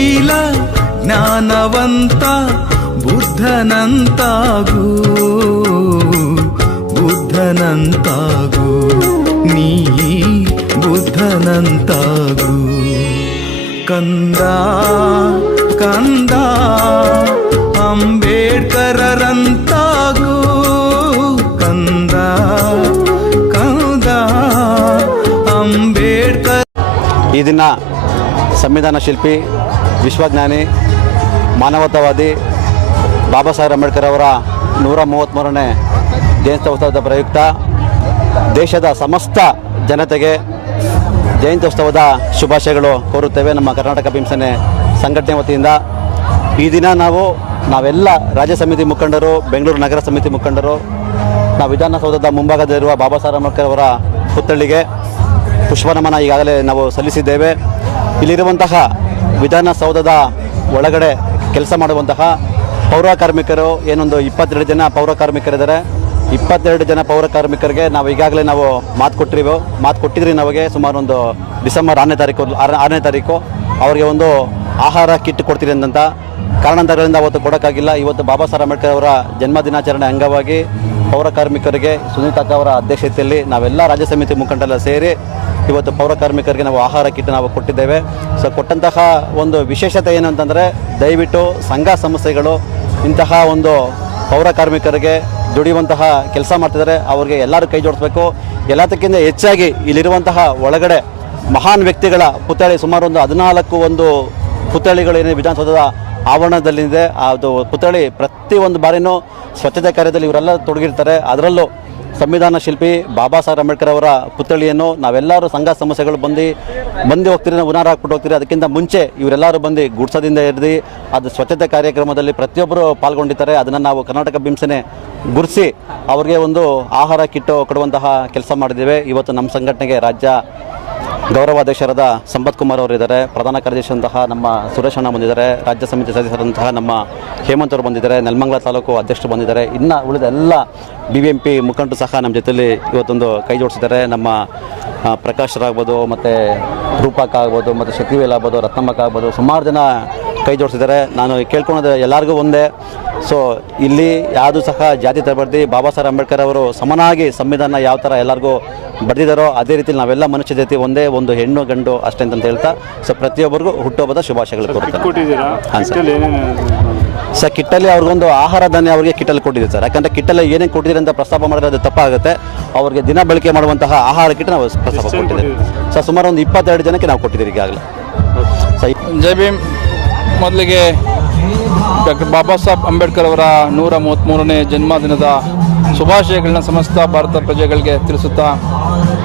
ಶೀಲ ಜ್ಞಾನವಂತ ಬುದ್ಧನಂತಾಗೂ ಬುದ್ಧನಂತಾಗೂ ನೀ ಬುದ್ಧನಂತಾಗೂ ಕಂದ ಕಂದ ಅಂಬೇಡ್ಕರರಂತಾಗೂ ಕಂದ ಕಂದ ಅಂಬೇಡ್ಕರ್. ಈ ದಿನ ಸಂವಿಧಾನ ಶಿಲ್ಪಿ ವಿಶ್ವಜ್ಞಾನಿ ಮಾನವತಾವಾದಿ ಬಾಬಾ ಸಾಹೇಬ್ ಅಂಬೇಡ್ಕರ್ ಅವರ 133ನೇ ಜಯಂತ್ಯೋತ್ಸವದ ಪ್ರಯುಕ್ತ ದೇಶದ ಸಮಸ್ತ ಜನತೆಗೆ ಜಯಂತ್ಯೋತ್ಸವದ ಶುಭಾಶಯಗಳು ಕೋರುತ್ತೇವೆ. ನಮ್ಮ ಕರ್ನಾಟಕ ಭೀಮಸೇನೆ ಸಂಘಟನೆ ವತಿಯಿಂದ ಈ ದಿನ ನಾವೆಲ್ಲ ರಾಜ್ಯ ಸಮಿತಿ ಮುಖಂಡರು, ಬೆಂಗಳೂರು ನಗರ ಸಮಿತಿ ಮುಖಂಡರು, ನಾವು ವಿಧಾನಸೌಧದ ಮುಂಭಾಗದಲ್ಲಿರುವ ಬಾಬಾ ಸಾಹೇಬ್ ಅಂಬೇಡ್ಕರ್ ಅವರ ಪುತ್ಥಳಿಗೆ ಪುಷ್ಪನಮನ ಈಗಾಗಲೇ ನಾವು ಸಲ್ಲಿಸಿದ್ದೇವೆ. ಇಲ್ಲಿರುವಂತಹ ವಿಧಾನಸೌಧದ ಒಳಗಡೆ ಕೆಲಸ ಮಾಡುವಂತಹ ಪೌರ ಕಾರ್ಮಿಕರು ಏನೊಂದು 22 ಜನ ಪೌರ ಕಾರ್ಮಿಕರಿದ್ದಾರೆ. 22 ಜನ ಪೌರ ಕಾರ್ಮಿಕರಿಗೆ ನಾವು ಈಗಾಗಲೇ ಮಾತು ಕೊಟ್ಟಿದ್ರಿ. ನಮಗೆ ಸುಮಾರು ಒಂದು ಡಿಸೆಂಬರ್ 6ನೇ ತಾರೀಕು ಅವರಿಗೆ ಒಂದು ಆಹಾರ ಕಿಟ್ ಕೊಡ್ತೀರಿ ಅಂತ ಕಾರಣಾಂತರಗಳಿಂದ ಅವತ್ತು ಕೊಡೋಕ್ಕಾಗಿಲ್ಲ. ಇವತ್ತು ಬಾಬಾ ಸಾಹೇಬ್ ಅಂಬೇಡ್ಕರ್ ಅವರ ಜನ್ಮ ದಿನಾಚರಣೆ ಅಂಗವಾಗಿ ಪೌರ ಕಾರ್ಮಿಕರಿಗೆ ಸುನೀತಾ ಅವರ ಅಧ್ಯಕ್ಷತೆಯಲ್ಲಿ ನಾವೆಲ್ಲ ರಾಜ್ಯ ಸಮಿತಿ ಮುಖಂಡರೆಲ್ಲ ಸೇರಿ ಇವತ್ತು ಪೌರ ಕಾರ್ಮಿಕರಿಗೆ ನಾವು ಆಹಾರ ಕಿಟ್ ನಾವು ಕೊಟ್ಟಿದ್ದೇವೆ. ಸೊ ಕೊಟ್ಟಂತಹ ಒಂದು ವಿಶೇಷತೆ ಏನು ಅಂತಂದರೆ, ದಯವಿಟ್ಟು ಸಂಘ ಸಂಸ್ಥೆಗಳು ಇಂತಹ ಒಂದು ಪೌರ ಕಾರ್ಮಿಕರಿಗೆ ದುಡಿಯುವಂತಹ ಕೆಲಸ ಮಾಡ್ತಿದ್ದಾರೆ, ಅವ್ರಿಗೆ ಎಲ್ಲರೂ ಕೈ ಜೋಡಿಸ್ಬೇಕು. ಎಲ್ಲದಕ್ಕಿಂತ ಹೆಚ್ಚಾಗಿ ಇಲ್ಲಿರುವಂತಹ ಒಳಗಡೆ ಮಹಾನ್ ವ್ಯಕ್ತಿಗಳ ಪುತ್ಥಳಿ ಸುಮಾರು ಒಂದು 14 ಪುತ್ಥಳಿಗಳು ಏನೇ ವಿಧಾನಸೌಧದ ಆವರಣದಲ್ಲಿದೆ. ಅದು ಪುತ್ಥಳಿ ಪ್ರತಿಯೊಂದು ಬಾರಿನೂ ಸ್ವಚ್ಛತೆ ಕಾರ್ಯದಲ್ಲಿ ಇವರೆಲ್ಲ ತೊಡಗಿರ್ತಾರೆ. ಅದರಲ್ಲೂ ಸಂವಿಧಾನ ಶಿಲ್ಪಿ ಬಾಬಾ ಸಾಹೇಬ್ ಅಂಬೇಡ್ಕರ್ ಅವರ ಪುತ್ಥಳಿಯನ್ನು ನಾವೆಲ್ಲರೂ ಸಂಘ ಸಮಸ್ಯೆಗಳು ಬಂದು ಹೋಗ್ತೀರಿ, ನಾವು ಉನಾರ ಹಾಕ್ಬಿಟ್ಟು ಹೋಗ್ತೀರಿ. ಅದಕ್ಕಿಂತ ಮುಂಚೆ ಇವರೆಲ್ಲರೂ ಬಂದು ಗುಡ್ಸೋದಿಂದ ಹಿಡಿದು ಅದು ಸ್ವಚ್ಛತೆ ಕಾರ್ಯಕ್ರಮದಲ್ಲಿ ಪ್ರತಿಯೊಬ್ಬರು ಪಾಲ್ಗೊಂಡಿದ್ದಾರೆ. ಅದನ್ನು ನಾವು ಕರ್ನಾಟಕ ಭೀಮಸೇನೆ ಗುರುತಿಸಿ ಅವ್ರಿಗೆ ಒಂದು ಆಹಾರ ಕಿಟ್ಟು ಕೊಡುವಂತಹ ಕೆಲಸ ಮಾಡಿದ್ದೇವೆ. ಇವತ್ತು ನಮ್ಮ ಸಂಘಟನೆಗೆ ರಾಜ್ಯ ಗೌರವಾಧ್ಯಕ್ಷರಾದ ಸಂಪತ್ ಕುಮಾರ್ ಅವರು ಇದ್ದಾರೆ, ಪ್ರಧಾನ ಕಾರ್ಯದರ್ಶಿಯಂತಹ ನಮ್ಮ ಸುರೇಶ್ ಅಣ್ಣ ಬಂದಿದ್ದಾರೆ, ರಾಜ್ಯ ಸಮಿತಿ ಸದಸ್ಯರಂತಹ ನಮ್ಮ ಹೇಮಂತ್ ಅವರು ಬಂದಿದ್ದಾರೆ, ನೆಲಮಂಗಲ ತಾಲೂಕು ಅಧ್ಯಕ್ಷರು ಬಂದಿದ್ದಾರೆ. ಇನ್ನು ಉಳಿದ ಎಲ್ಲ BBMP ಮುಖಂಡರು ಸಹ ನಮ್ಮ ಜೊತೆಯಲ್ಲಿ ಇವತ್ತೊಂದು ಕೈ ಜೋಡಿಸಿದ್ದಾರೆ. ನಮ್ಮ ಪ್ರಕಾಶ್ರಾಗ್ಬೋದು, ಮತ್ತು ರೂಪಕ್ ಆಗ್ಬೋದು, ಮತ್ತು ಶಕ್ತಿವೇಲ್ ಆಗ್ಬೋದು, ರತ್ನಮ್ಮಕ್ಕ ಆಗ್ಬೋದು, ಸುಮಾರು ಜನ ಕೈ ಜೋಡಿಸಿದ್ದಾರೆ. ನಾನು ಕೇಳ್ಕೊಳೋದು ಎಲ್ಲರಿಗೂ ಒಂದೇ, ಸೊ ಇಲ್ಲಿ ಯಾವುದು ಸಹ ಜಾತಿ ತರಬಾರ್ದು. ಬಾಬಾ ಸಾಹೇಬ್ ಅಂಬೇಡ್ಕರ್ ಅವರು ಸಮನಾಗಿ ಸಂವಿಧಾನ ಯಾವ ಥರ ಎಲ್ಲರಿಗೂ ಬರೆದಿದ್ದಾರೋ ಅದೇ ರೀತಿ ನಾವೆಲ್ಲ ಮನುಷ್ಯ ಜಾತಿ ಒಂದೇ, ಒಂದು ಹೆಣ್ಣು ಗಂಡು ಅಷ್ಟೇ ಅಂತ ಹೇಳ್ತಾ ಸೊ ಪ್ರತಿಯೊಬ್ಬರಿಗೂ ಹುಟ್ಟುಹಬ್ಬದ ಶುಭಾಶಯಗಳು ಕೊಡ್ತಾರೆ. ಹಾಂ ಸರ್ ಕಿಟ್ಟಲ್ಲಿ ಅವ್ರಿಗೊಂದು ಆಹಾರ ಧಾನ್ಯ ಅವರಿಗೆ ಕಿಟ್ಟಲ್ಲಿ ಕೊಟ್ಟಿದ್ದೀವಿ ಸರ್. ಯಾಕಂದರೆ ಕಿಟ್ಟಲ್ಲಿ ಏನೇನು ಕೊಟ್ಟಿದ್ದೀರಿ ಅಂತ ಪ್ರಸ್ತಾಪ ಮಾಡಿದ್ರೆ ಅದು ತಪ್ಪಾಗುತ್ತೆ. ಅವ್ರಿಗೆ ದಿನ ಬಳಕೆ ಮಾಡುವಂತಹ ಆಹಾರ ಕಿಟ್ ನಾವು ಪ್ರಸ್ತಾಪ ಕೊಟ್ಟಿದ್ದೀವಿ ಸರ್. ಸುಮಾರು ಒಂದು 22 ಜನಕ್ಕೆ ನಾವು ಕೊಟ್ಟಿದ್ದೀವಿ ಈಗಾಗಲೇ. ಜೈ ಭೀಮ್. ಮೊದಲಿಗೆ ಡಾಕ್ಟರ್ ಬಾಬಾ ಸಾಹೇಬ್ ಅಂಬೇಡ್ಕರ್ ಅವರ 133ನೇ ಜನ್ಮದಿನದ ಶುಭಾಶಯಗಳನ್ನ ಸಮಸ್ತ ಭಾರತ ಪ್ರಜೆಗಳಿಗೆ ತಿಳಿಸುತ್ತಾ,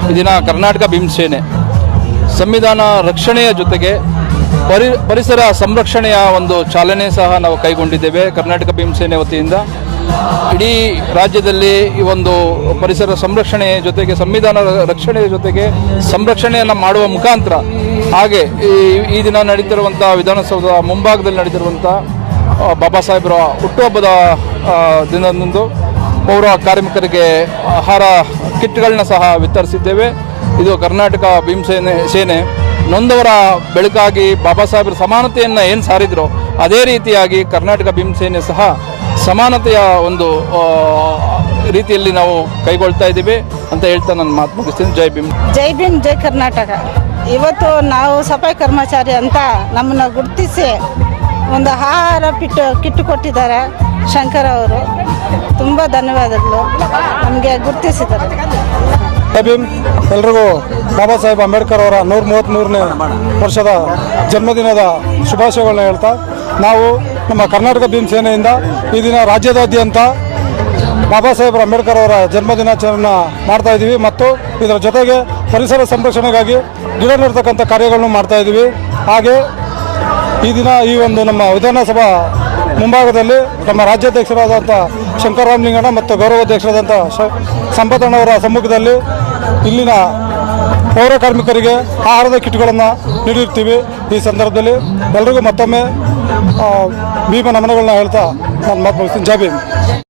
ಈ ದಿನ ಕರ್ನಾಟಕ ಭೀಮಸೇನೆ ಸಂವಿಧಾನ ರಕ್ಷಣೆಯ ಜೊತೆಗೆ ಪರಿಸರ ಸಂರಕ್ಷಣೆಯ ಒಂದು ಚಾಲನೆ ಸಹ ನಾವು ಕೈಗೊಂಡಿದ್ದೇವೆ. ಕರ್ನಾಟಕ ಭೀಮಸೇನೆ ವತಿಯಿಂದ ಇಡೀ ರಾಜ್ಯದಲ್ಲಿ ಈ ಒಂದು ಪರಿಸರ ಸಂರಕ್ಷಣೆ ಜೊತೆಗೆ ಸಂವಿಧಾನ ರಕ್ಷಣೆಯ ಜೊತೆಗೆ ಸಂರಕ್ಷಣೆಯನ್ನು ಮಾಡುವ ಮುಖಾಂತರ, ಹಾಗೆ ಈ ದಿನ ನಡೀತಿರುವಂಥ ವಿಧಾನಸೌಧ ಮುಂಭಾಗದಲ್ಲಿ ನಡೀತಿರುವಂಥ ಬಾಬಾ ಸಾಹೇಬರ ಹುಟ್ಟುಹಬ್ಬದ ದಿನದಂದು ಪೌರ ಕಾರ್ಮಿಕರಿಗೆ ಆಹಾರ ಕಿಟ್ಗಳನ್ನ ಸಹ ವಿತರಿಸಿದ್ದೇವೆ. ಇದು ಕರ್ನಾಟಕ ಭೀಮಸೇನೆ ನೊಂದವರ ಬೆಳಕಾಗಿ ಬಾಬಾ ಸಾಹೇಬರ ಸಮಾನತೆಯನ್ನು ಏನು ಸಾರಿದ್ರೋ ಅದೇ ರೀತಿಯಾಗಿ ಕರ್ನಾಟಕ ಭೀಮಸೇನೆ ಸಹ ಸಮಾನತೆಯ ಒಂದು ರೀತಿಯಲ್ಲಿ ನಾವು ಕೈಗೊಳ್ತಾ ಇದ್ದೀವಿ ಅಂತ ಹೇಳ್ತಾ ನಾನು ಮಾತು ಮುಗಿಸ್ತೀನಿ. ಜೈ ಭೀಮ್. ಜೈ ಭೀಮ್, ಜೈ ಕರ್ನಾಟಕ. ಇವತ್ತು ನಾವು ಸಫಾಯಿ ಕರ್ಮಚಾರಿ ಅಂತ ನಮ್ಮನ್ನು ಗುರುತಿಸಿ ಒಂದು ಆಹಾರ ಕಿಟ್ಟು ಕೊಟ್ಟಿದ್ದಾರೆ ಶಂಕರ್ ಅವರು. ತುಂಬ ಧನ್ಯವಾದಗಳು, ನಮಗೆ ಗುರುತಿಸಿದ್ದಾರೆ. ಜೈ ಭೀಮ್. ಎಲ್ರಿಗೂ ಬಾಬಾ ಸಾಹೇಬ್ ಅಂಬೇಡ್ಕರ್ ಅವರ 133ನೇ ವರ್ಷದ ಜನ್ಮದಿನದ ಶುಭಾಶಯಗಳನ್ನ ಹೇಳ್ತಾ, ನಾವು ನಮ್ಮ ಕರ್ನಾಟಕ ಭೀಮಸೇನೆಯಿಂದ ಈ ದಿನ ರಾಜ್ಯದಾದ್ಯಂತ ಬಾಬಾ ಸಾಹೇಬ್ ಅಂಬೇಡ್ಕರ್ ಅವರ ಜನ್ಮದಿನಾಚರಣೆ ಮಾಡ್ತಾ ಇದ್ದೀವಿ. ಮತ್ತು ಇದರ ಜೊತೆಗೆ ಪರಿಸರ ಸಂರಕ್ಷಣೆಗಾಗಿ ಗಿಡ ನೆಡ್ತಕ್ಕಂಥ ಕಾರ್ಯಗಳನ್ನು ಮಾಡ್ತಾ ಇದ್ದೀವಿ. ಹಾಗೆ ಈ ದಿನ ಈ ಒಂದು ನಮ್ಮ ವಿಧಾನಸಭಾ ಮುಂಭಾಗದಲ್ಲಿ ನಮ್ಮ ರಾಜ್ಯಾಧ್ಯಕ್ಷರಾದಂಥ ಶಂಕರರಾಮಲಿಂಗಣ್ಣ ಮತ್ತು ಗೌರವಾಧ್ಯಕ್ಷರಾದಂಥ ಸಂಪತ್ತಣ್ಣವರ ಸಮ್ಮುಖದಲ್ಲಿ ಇಲ್ಲಿನ ಪೌರ ಕಾರ್ಮಿಕರಿಗೆ ಆಹಾರದ ಕಿಟ್ಗಳನ್ನು ನೀಡಿರ್ತೀವಿ. ಈ ಸಂದರ್ಭದಲ್ಲಿ ಎಲ್ರಿಗೂ ಮತ್ತೊಮ್ಮೆ ಭೀಮ ನಮನಗಳನ್ನ ಹೇಳ್ತಾ ನಾನು ಮಾತು ಮುಗಿಸ್ತೀನಿ. ಜೈ ಭೀಮ್.